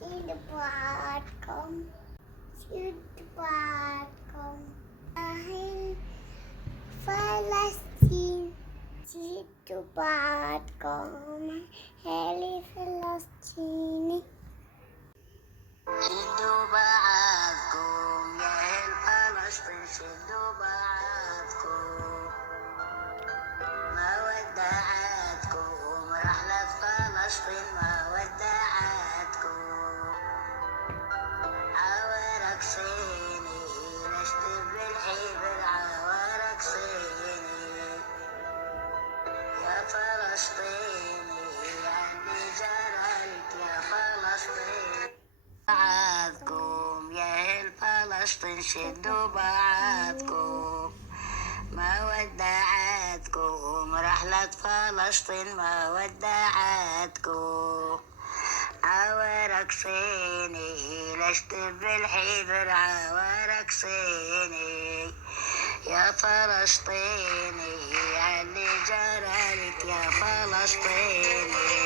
بعضكم شد بعضكم أهل فلسطين شد بعضكم أهل فلسطين شدوا بعضكم يا أهل فلسطين شدوا بعضكم ما ودعتكم رحلة فلسطين ما ودعتكم عوارك صيني لشت بالحبر عوارك صيني يا فلسطيني اللي جرالك يا فلسطين بعضكم يا أهل فلسطين شدوا بعضكم ما ودعتكم رحلة فلسطين ما ودعتكم عوارك صيني لشت بالحبر عوارك صيني يا فلسطيني اللي جرالك يا فلسطيني